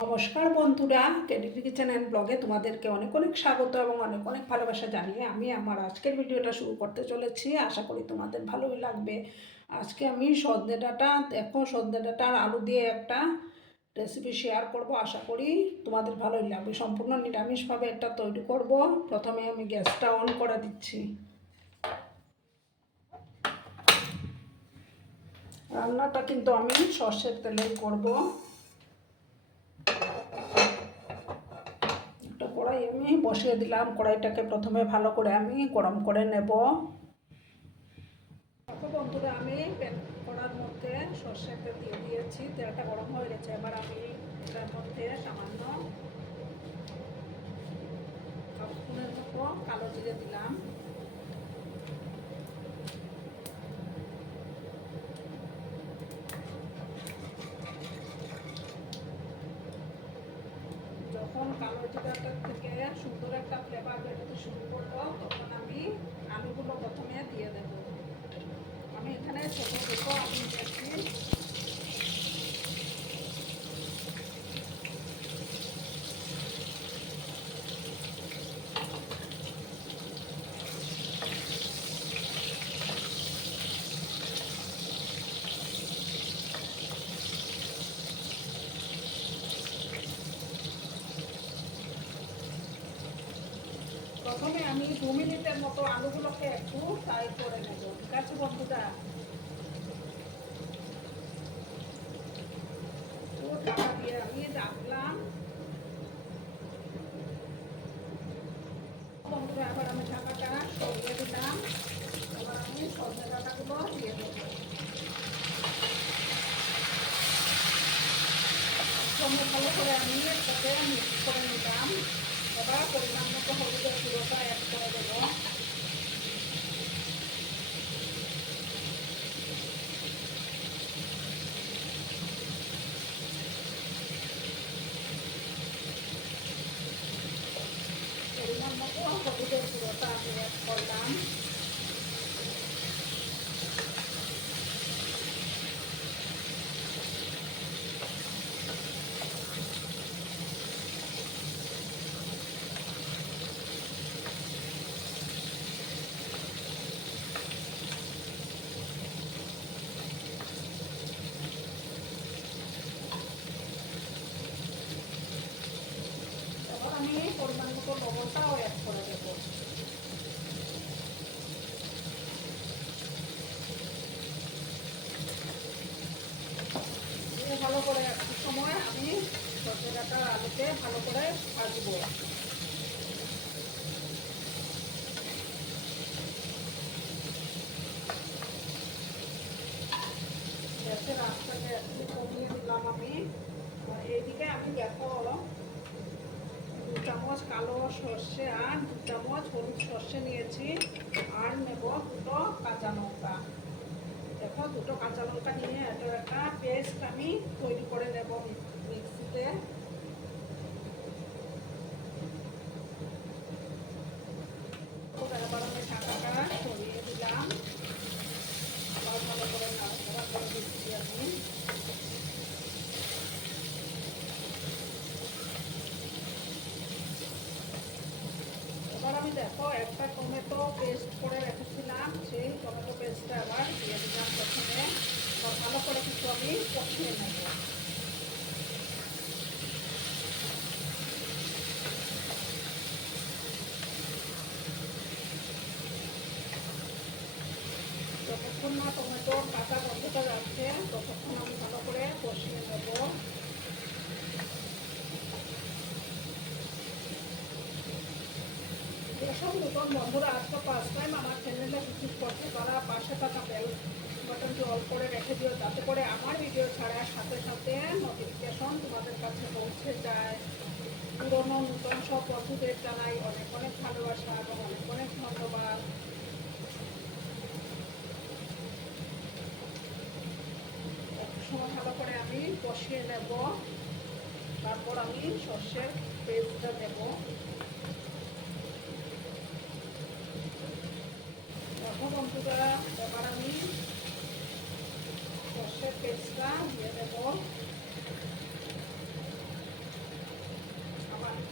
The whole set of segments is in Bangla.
নমস্কার বন্ধুরা, কেডিটি কিচেন অ্যান্ড ব্লগে তোমাদেরকে অনেক অনেক স্বাগত এবং অনেক অনেক ভালোবাসা জানিয়ে আমি আমার আজকের ভিডিওটা শুরু করতে চলেছি। আশা করি তোমাদের ভালোই লাগবে। আজকে আমি সজনে ডাঁটা সজনে ডাঁটা আর আলু দিয়ে একটা রেসিপি শেয়ার করব। আশা করি তোমাদের ভালোই লাগবে। সম্পূর্ণ নিরামিষভাবে এটা তৈরি করব। প্রথমে আমি গ্যাসটা অন করে দিচ্ছি। রান্নাটা কিন্তু আমি সর্ষের তেলেই করব। কড়াই আমি বসিয়ে দিলাম। কড়াইটাকে প্রথমে ভালো করে আমি গরম করে নেব। বন্ধুরা, আমি কড়ার মধ্যে সর্ষের তেল দিয়ে দিয়েছি। তেলটা গরম হয়ে গেছে। এবার আমি এটার মধ্যে সামান্য স্পুনের মতো কালো জিরে দিলাম। যখন কালো জিরাটা থেকে সুন্দর একটা ফ্লেভার বেরোতে শুরু করবো, তখন আমি আলুগুলো প্রথমে দিয়ে দেব। আমি এখানে ছোটো ছোটো আলু দিয়েছি। প্রথমে আমি 2 মিনিটের মতো আলুগুলোকে একটু ফ্রাই করে নেব। ঠিক আছে বন্ধুরা? ঢাকা দিয়ে আমি রাখলাম। বন্ধুরা, এবার আমি ঢাকাটা সরিয়ে দিলাম। এবার আমি সজনে ডাঁটাগুলো দিয়ে দেবো। সঙ্গে ভালো করে আমি একসাথে মিক্স করে নিলাম। এবার পরিমাণ মতো হলুদের গুঁড়োটা অ্যাড করে দেবো। পরিমাণ মতো হলুদের গুঁড়োটা আমি অ্যাড করলাম। এবার আমি পরিমাণ মতো লবণটাও অ্যাড করে দেবো। ভালো করে একটু সময় আমি সজনে ডাঁটার আলুতে ভালো করে ভাজবো। গ্যাসের আঁচটাকে একটু কমিয়ে দিলাম আমি। এইদিকে আমি দেখো 2 চামচ কালো সর্ষে আর 2 চামচ হলুদ সর্ষে নিয়েছি। আর নেব 2টো কাঁচা লঙ্কা। দেখো 2টো কাঁচা লঙ্কা নিয়ে এটা একটা পেস্ট আমি তৈরি করে নেব মিক্সিতে। এবার আমি ঢাকাটা সরিয়ে দিলাম। আবার ভালো করে নাড়াচাড়া করে দিচ্ছি আমি। এবার আমি দেখো একটা টমেটো পেস্ট করে রেখেছিলাম, সেই টমেটো পেস্টটা আবার দিয়ে দিলাম প্রথমে। ভালো করে কিছু আমি কষিয়ে নেব। যতক্ষণ না টমেটোর কাঁচা গন্ধটা যাচ্ছে, ততক্ষণ আমি ভালো করে কষিয়ে নেব। যেসব নতুন বন্ধুরা আজকে ফার্স্ট টাইম আমার চ্যানেলে ভিজিট করছে, তারা পাশে থাকা বেল বাটনটি অল করে রেখে দিও, যাতে করে আমার ভিডিও ছাড়ার সাথে সাথে নোটিফিকেশন তোমাদের কাছে পৌঁছে যায়। পুরনো নতুন সব বন্ধুদের জানাই অনেক অনেক ভালোবাসা এবং অনেক অনেক ধন্যবাদ। সময় ভালো করে আমি কষিয়ে নেব। তারপর আমি সর্ষের পেস্টটা দেব। দেখো বন্ধুরা, এবার আমি সর্ষের পেস্টটা দিয়ে দেব।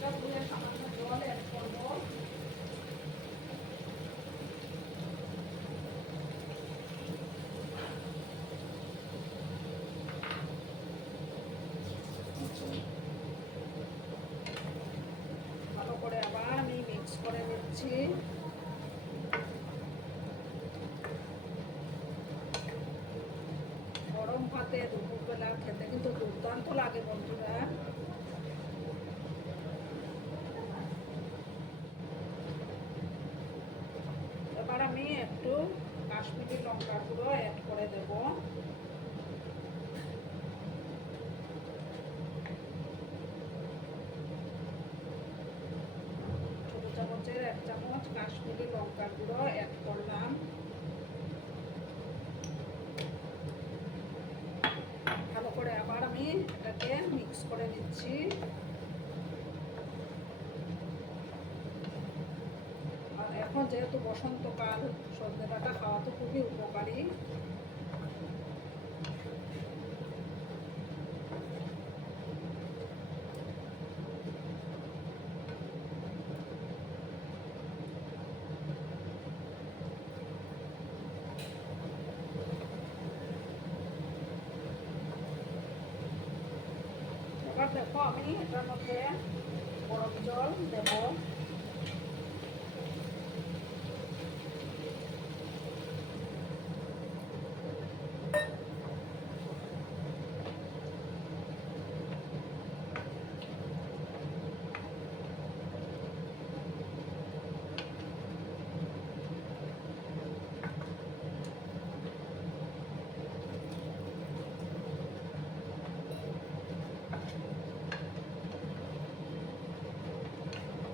হাতটা ধুয়ে সামান্য জল অ্যাড করবো। ভালো করে আবার আমি মিক্স করে নিচ্ছি। গরম ভাতে দুপুরবেলা খেতে কিন্তু দুর্দান্ত লাগে বন্ধুরা। এবার আমি একটু কাশ্মীরি লঙ্কার গুঁড়ো অ্যাড করে দেব। ছোট চামচের 1 চামচ কাশ্মীরি লঙ্কার গুঁড়ো অ্যাড করলাম। ভালো করে আবার আমি এটাকে মিক্স করে নিচ্ছি। আর এখন যেহেতু বসন্তকাল, সজনে ডাঁটা খাওয়া তো খুবই উপকারী। এবার দেখো আমি এটার মধ্যে গরম জল দেব।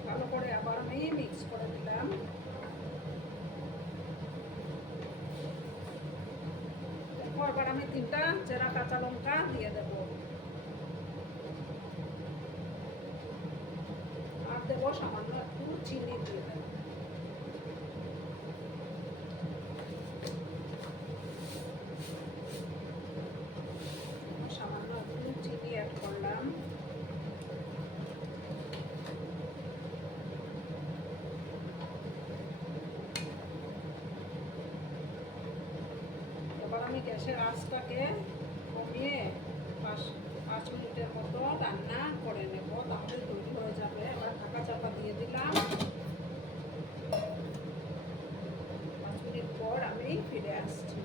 ভালো করে আবার আমি মিক্স করে দিলাম। দেখো এবার আমি 3টা চেরা কাঁচা লঙ্কা দিয়ে দেব। আর দেবো সামান্য একটু চিনি দিয়ে দেব। সামান্য একটু চিনি অ্যাড করলাম। এবার আমি গ্যাসের আঁচটাকে কমিয়ে 5 মিনিটের মতো রান্না করে নেব, তাহলে তৈরি হয়ে যাবে। এবার ঢাকা চাপা দিয়ে দিলাম। 5 মিনিট পর আমি ফিরে আসছি।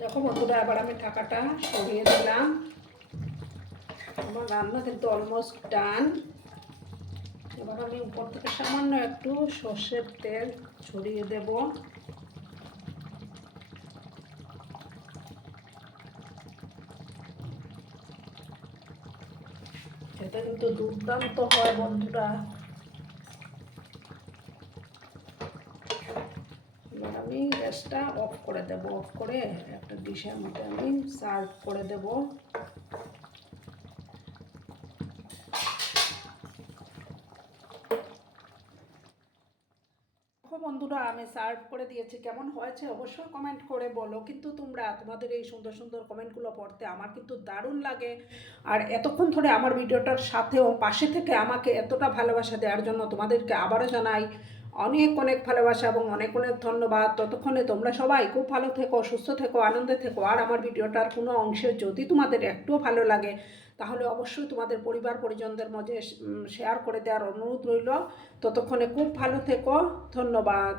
দেখো বন্ধুরা, এবার আমি ঢাকাটা সরিয়ে দিলাম। আমার রান্না কিন্তু অলমোস্ট ডান। এবার আমি উপর থেকে সামান্য একটু সর্ষের তেল ছড়িয়ে দেব। এটা কিন্তু দুর্দান্ত হয় বন্ধুরা। এবার আমি গ্যাসটা অফ করে দেব। অফ করে একটা ডিশের মধ্যে আমি সার্ভ করে দেব। বন্ধুরা, আমি সার্ভ করে দিয়েছি। কেমন হয়েছে অবশ্যই কমেন্ট করে বলো। কিন্তু তোমাদের এই সুন্দর সুন্দর কমেন্টগুলো পড়তে আমার কিন্তু দারুণ লাগে। আর এতক্ষণ ধরে আমার ভিডিওটার সাথেও পাশে থেকে আমাকে এতটা ভালোবাসা দেওয়ার জন্য তোমাদেরকে আবারও জানাই অনেক অনেক ভালোবাসা এবং অনেক অনেক ধন্যবাদ। ততক্ষণে তোমরা সবাই খুব ভালো থেকো, সুস্থ থেকো, আনন্দে থেকো। আর আমার ভিডিওটার কোনো অংশে যদি তোমাদের একটুও ভালো লাগে তাহলে অবশ্যই তোমাদের পরিবার পরিজনদের মধ্যে শেয়ার করে দেওয়ার অনুরোধ রইল। ততক্ষণে খুব ভালো থেকো। ধন্যবাদ।